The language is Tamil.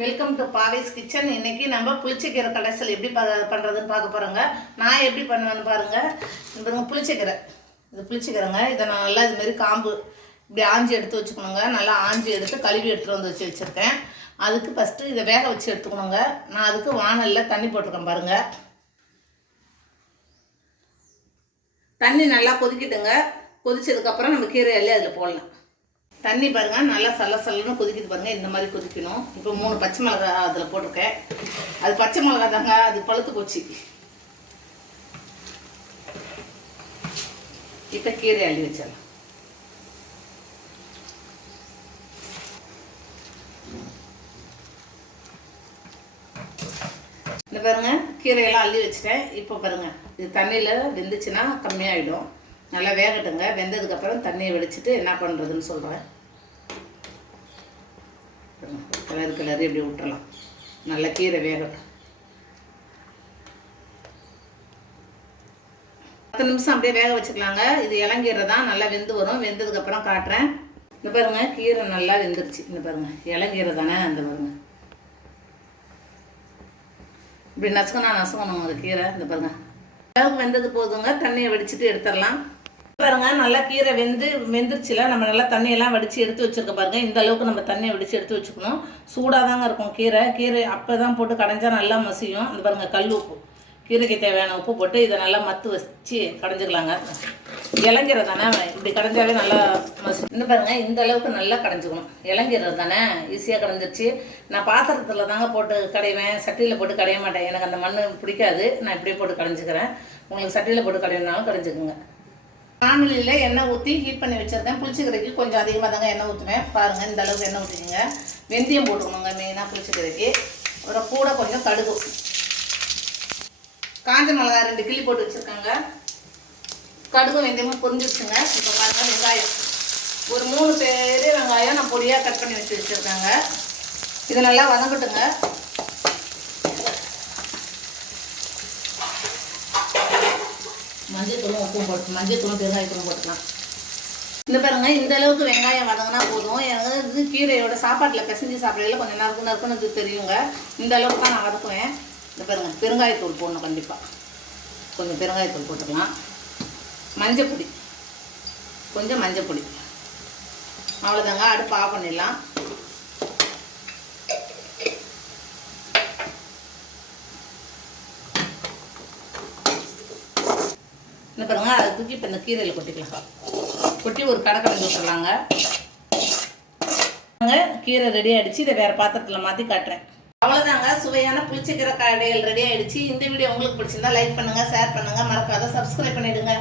வெல்கம் டு பாவேஸ் கிச்சன் இன்னைக்கு நம்ம புளிச்சக்கீரை கடைசல் எப்படி ப பண்ணுறதுன்னு பார்க்க போகிறோங்க நான் எப்படி பண்ணுவேன்னு பாருங்கள் இந்த பாருங்க புளிச்சக்கீரை. இது புளிச்சக்கீரைங்க. இதை நான் நல்லா இதுமாரி காம்பு இப்படி ஆஞ்சி எடுத்து வச்சுக்கணுங்க. நல்லா ஆஞ்சி எடுத்து கழுவி எடுத்துகிட்டு வந்து வச்சு வச்சுருக்கேன். அதுக்கு ஃபஸ்ட்டு இதை வேக வச்சு எடுத்துக்கணுங்க. நான் அதுக்கு வானலில் தண்ணி போட்டிருக்கேன் பாருங்கள் தண்ணி நல்லா கொதிக்கிட்டுங்க. கொதிச்சதுக்கப்புறம் நம்ம கீரை எல்லாம் அதில் போடலாம். தண்ணி பாருங்கள் நல்லா சல்ல சலன்னு கொதிக்குது பாருங்கள் இந்த மாதிரி கொதிக்கணும். இப்போ மூணு பச்சை மிளகா அதில் போட்டிருக்கேன். அது பச்சை மிளகா தாங்க அது பழுத்து போச்சு. இப்போ கீரை அள்ளி வச்சிடலாம். இந்த பாருங்கள் கீரையெல்லாம் அள்ளி வச்சுட்டேன். இப்போ பாருங்கள் இது தண்ணியில் வெந்துச்சுன்னா கம்மியாயிடும். நல்லா வேகட்டுங்க. வெந்ததுக்கப்புறம் தண்ணியை வெடிச்சிட்டு என்ன பண்ணுறதுன்னு சொல்கிறேன் கலர் கலர் இப்படி விட்டுறலாம் நல்லா கீரை வேகட்டும். பத்து நிமிஷம் அப்படியே வேக வச்சுக்கலாங்க. இது இளங்கீரை தான். நல்லா வெந்து வரும். வெந்ததுக்கப்புறம் காட்டுறேன். இந்த பாருங்க கீரை நல்லா வெந்துருச்சு. இந்த பாருங்க இளங்கீரை தானே அந்த பாருங்க. இப்படி நசுக்கணும் நசுக்கணும் உங்களுக்கு கீரை. இந்த பாருங்க. அளவுக்கு வெந்தது போதுங்க. தண்ணியை வடிச்சிட்டு எடுத்துடலாம். பாருங்க நல்லா கீரை வெந்து வெந்துருச்சுல நம்ம நல்லா தண்ணியெல்லாம் வடித்து எடுத்து வச்சுருக்க பாருங்க. இந்த அளவுக்கு நம்ம தண்ணியை வடித்து எடுத்து வச்சுக்கணும். சூடாக தாங்க இருக்கும் கீரை. கீரை அப்போ தான் போட்டு கடைஞ்சால் நல்லா மசியும். அந்த பாருங்க கல் உப்பு. கீரைக்கு தேவையான உப்பு போட்டு இதை நல்லா மத்து வச்சு கடைஞ்சிக்கலாங்க. இளங்கீரை தானே இப்படி கடைஞ்சாவே நல்லா மசி இந்த பாருங்க இந்த அளவுக்கு நல்லா கடைஞ்சிக்கணும். இளங்கீரை தானே ஈஸியாக கடைஞ்சிருச்சு. நான் பாத்திரத்தில் தாங்க போட்டு கடைவேன். சட்டியில் போட்டு கடைய மாட்டேன். எனக்கு அந்த மண் பிடிக்காது. நான் இப்படியே போட்டு கடைஞ்சிக்கிறேன். உங்களுக்கு சட்டியில் போட்டு கடையினாலும் கடைஞ்சிக்கோங்க. வானொலியில் எண்ணெய் ஊற்றி ஹீட் பண்ணி வச்சுருக்கேன் புளிச்சக்கரைக்கு கொஞ்சம் அதிகமாக தாங்க எண்ணெய் ஊற்றுவேன் பாருங்கள் இந்த அளவுக்கு எண்ணெய் ஊற்றிக்கோங்க வெந்தயம் போட்டுக்கணுங்க மெயினாக புளிச்சக்கரைக்கு. ஒரு கூட கொஞ்சம் கடுகு. காஞ்ச மிளகாய் ரெண்டு கிள்ளி போட்டு வச்சுருக்காங்க. கடுகும் வெந்தயமும் பொரிஞ்சிருச்சுங்க இப்போ பாருங்கள் வெங்காயம். ஒரு மூணு பெரிய வெங்காயம் நான் பொடியாக கட் பண்ணி வச்சு வச்சுருக்காங்க. இது நல்லா வதங்கட்டுங்க. மஞ்சத்தூளும் உப்பும் போட்டு மஞ்சத்தூளும் பெருங்காயத்தூளும் போட்டுக்கலாம். இந்த பாருங்க இந்த அளவுக்கு வெங்காயம் வதங்கினா போதும். எனக்கு இது கீரையோட சாப்பாட்டில் பிசைஞ்சு சாப்பிடையில கொஞ்சம் நறுக்கு நறுக்குன்னு தெரியுங்க. இந்த அளவுக்கு தான் நான் வதக்குவேன். இந்த பாருங்க பெருங்காயத்தூள் போடணும் கண்டிப்பாக கொஞ்சம் பெருங்காயத்தூள் போட்டுக்கலாம். மஞ்சப்பொடி கொஞ்சம் மஞ்சப்பொடி அவ்வளோதாங்க அடுப்பு ஆஃப் பண்ணிடலாம். இந்த பண்ணுங்கள் அதை தூக்கி இப்போ இந்த கீரையில் கொட்டிக்கலாம். கொட்டி ஒரு கடை கலந்து விட்டுறலாங்க கீரை ரெடி ஆகிடுச்சு இதை வேறு பாத்திரத்தில் மாற்றி காட்டுறேன். அவ்வளோதாங்க சுவையான புளிச்சக்கீரை கடைகள் ரெடி ஆகிடுச்சு இந்த வீடியோ உங்களுக்கு பிடிச்சிருந்தா லைக் பண்ணுங்கள் ஷேர் பண்ணுங்க. மறக்காத சப்ஸ்கிரைப் பண்ணிவிடுங்க